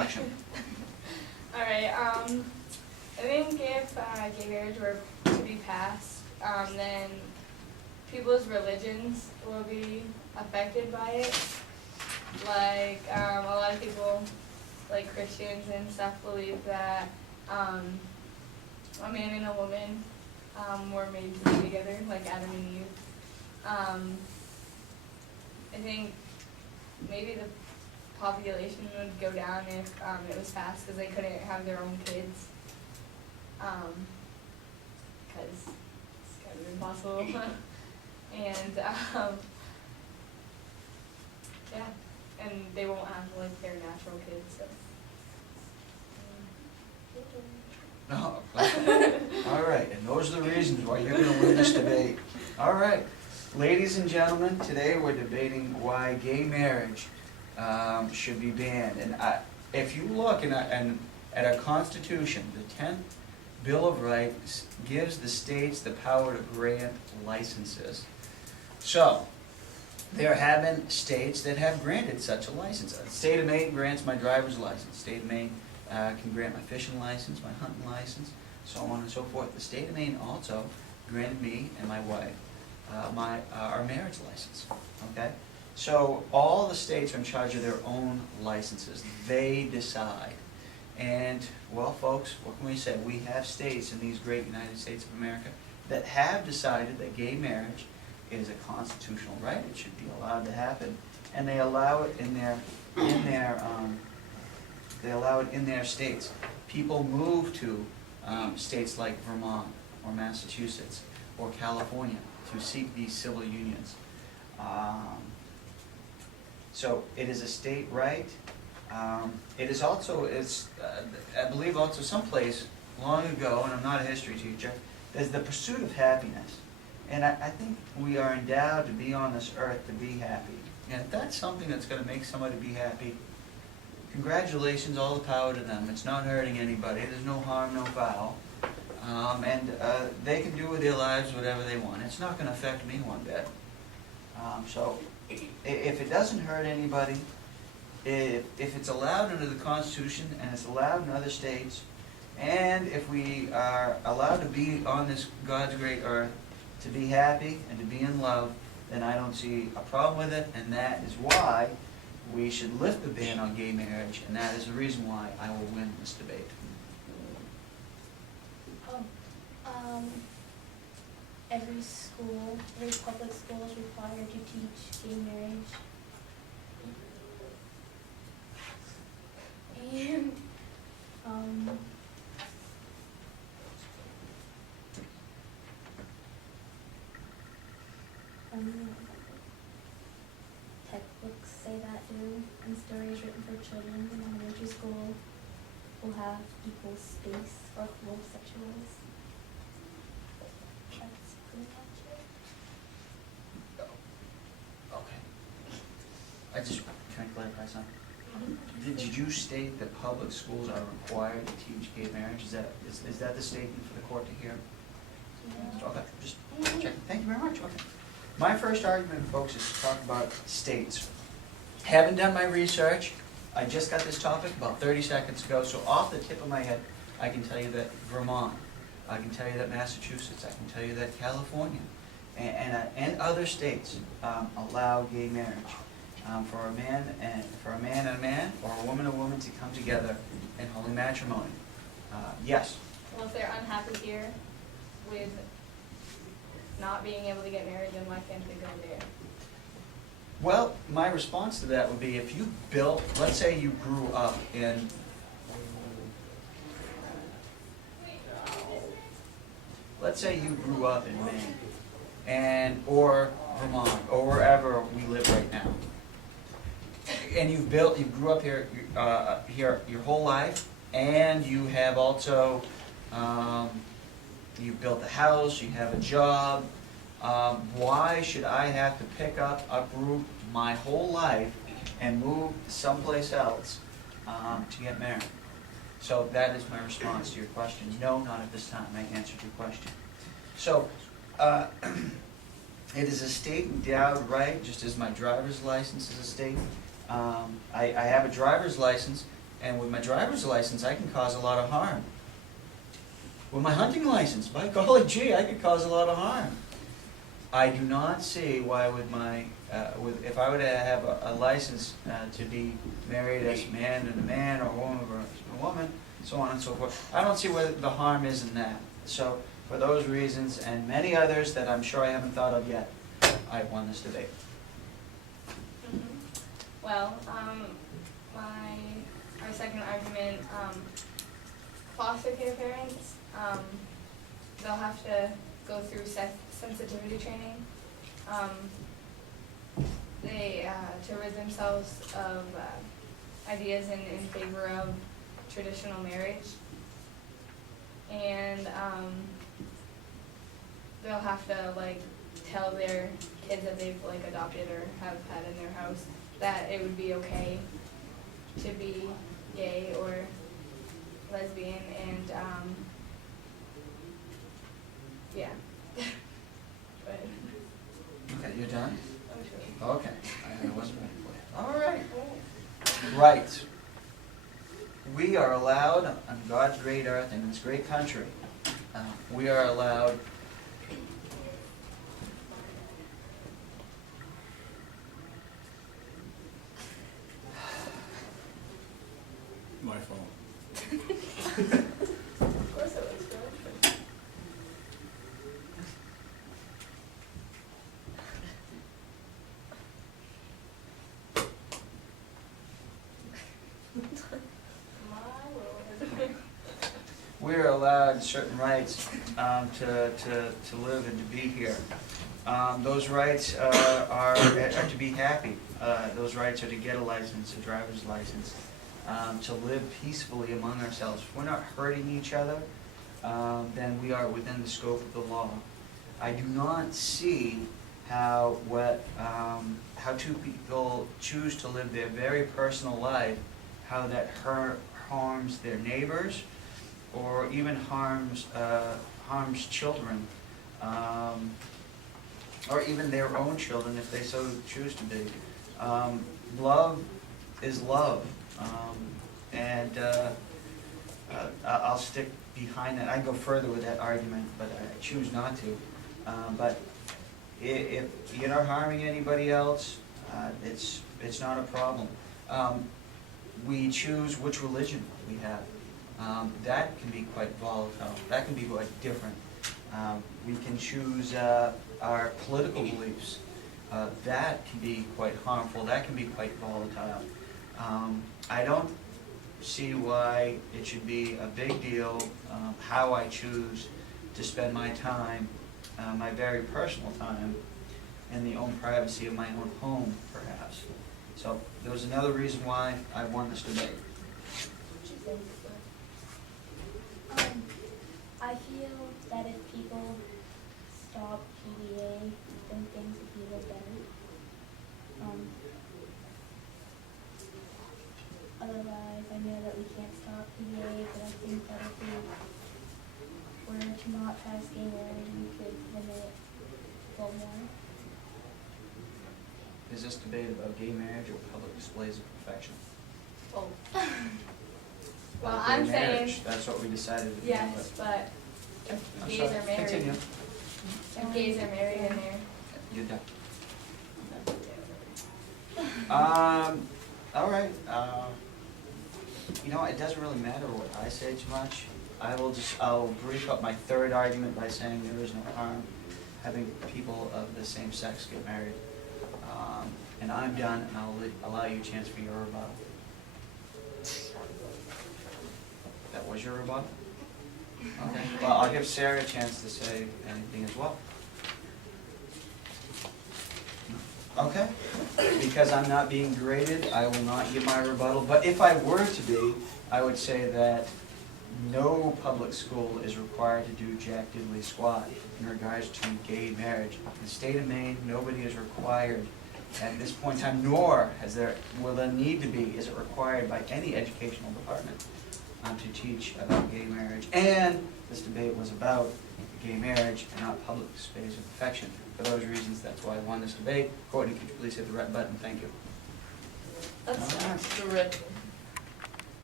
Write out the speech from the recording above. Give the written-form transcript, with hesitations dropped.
introduction. All right. I think if gay marriage were to be passed, then people's religions will be affected by it. Like a lot of people, like Christians and stuff, believe that a man and a woman were made to be together, like Adam and Eve. I think maybe the population would go down if it was passed because they couldn't have their own kids. Because it's kind of impossible. And yeah, and they won't have like their natural kids. So. No. All right, and those are the reasons why you're going to win this debate. All right, ladies and gentlemen, today we're debating why gay marriage should be banned. And if you look at our Constitution, the 10th Bill of Rights gives the states the power to grant licenses. So, there have been states that have granted such a license. The state of Maine grants my driver's license. The state of Maine can grant my fishing license, my hunting license, so on and so forth. The state of Maine also granted me and my wife our marriage license. Okay? So all the states are in charge of their own licenses. They decide. And, well, folks, what can we say? We have states in these great United States of America that have decided that gay marriage is a constitutional right. It should be allowed to happen, and they allow it in their states. People move to states like Vermont or Massachusetts or California to seek these civil unions. So it is a state right. It is also, I believe also someplace long ago, and I'm not a history teacher, there's the pursuit of happiness. And I think we are endowed to be on this earth to be happy. And if that's something that's going to make somebody be happy, congratulations, all the power to them. It's not hurting anybody. There's no harm, no foul. And they can do with their lives whatever they want. It's not going to affect me one bit. So if it doesn't hurt anybody, if it's allowed under the Constitution and it's allowed in other states, and if we are allowed to be on this God's great earth, to be happy and to be in love, then I don't see a problem with it, and that is why we should lift the ban on gay marriage, and that is the reason why I will win this debate. Every school, every public school is required to teach gay marriage. And textbooks say that too, and stories written for children in elementary school will have equal space for homosexuals. That's pretty much it. Okay. Can I clarify something? Did you state that public schools are required to teach gay marriage? Is that the statement for the court to hear? Yeah. Okay, just checking. Thank you very much. Okay. My first argument, folks, is to talk about states. Haven't done my research. I just got this topic about 30 seconds ago, so off the tip of my head, I can tell you that Vermont, I can tell you that Massachusetts, I can tell you that California, and other states allow gay marriage for a man and a man, or a woman to come together in holy matrimony. Yes. Well, if they're unhappy here with not being able to get married, then why can't they go there? Well, my response to that would be if you built, let's say you grew up in, Maine, or Vermont, or wherever we live right now, and you grew up here your whole life, and you have also, you've built a house, you have a job. Why should I have to uproot my whole life and move someplace else to get married? So that is my response to your question. No, not at this time. I answered your question. So it is a state endowed right, just as my driver's license is a state. I have a driver's license, And with my driver's license, I can cause a lot of harm. With my hunting license, by golly gee, I could cause a lot of harm. I do not see why with my, if I were to have a license to be married as a man and a man, or a woman versus a woman, so on and so forth, I don't see where the harm is in that. So, for those reasons, and many others that I'm sure I haven't thought of yet, I won this debate. Well, our second argument, foster care parents, they'll have to go through sensitivity training. To rid themselves of ideas in favor of traditional marriage. And they'll have to like tell their kids that they've like adopted or have had in their house that it would be okay to be gay or lesbian, and yeah. But Okay, you're done? oh, Okay, I wasn't ready for you. All right. Right. We are allowed, on God's great earth, in this great country, we are allowed My fault. of course it looks good. My lord. we're allowed certain rights to live and to be here. Those rights are to be happy. Those rights are to get a license, a driver's license, to live peacefully among ourselves. If we're not hurting each other, then we are within the scope of the law. I do not see how two people choose to live their very personal life, how that harms their neighbors, or even harms children, or even their own children if they so choose to be. Love is love, and I'll stick behind that. I can go further with that argument, but I choose not to. But if you're not harming anybody else, it's not a problem. We choose which religion we have. That can be quite volatile. That can be quite different. We can choose our political beliefs. That can be quite harmful. That can be quite volatile. I don't see why it should be a big deal how I choose to spend my time, my very personal time, in the own privacy of my own home, perhaps. So there was another reason why I won this debate. I feel that if people stop PDA, then things would be a little better. Otherwise, I know that we can't stop PDA, but I think that if we were to not pass gay marriage, we could limit it a little more. Is this debate about gay marriage or public displays of affection? Oh. Well, About gay I'm marriage, saying, that's what we decided to do. yes, but if I'm gays sorry, are married, continue. if gays are married in there. You're done. All right, you know, it doesn't really matter what I say too much. I'll brief up my third argument by saying there is no harm having people of the same sex get married. And I'm done, and I'll allow you a chance for your rebuttal. That was your rebuttal? Okay, well, I'll give Sarah a chance to say anything as well. Okay, because I'm not being graded, I will not give my rebuttal, but if I were to be, I would say that no public school is required to do jack diddly squat in regards to gay marriage. In the state of Maine, nobody is required at this point in time, nor will there need to be, is it required by any educational department to teach about gay marriage. And this debate was about gay marriage and not public displays of affection. For those reasons, that's why I won this debate. Courtney, could you please hit the red button? Thank you. That's All right. terrific.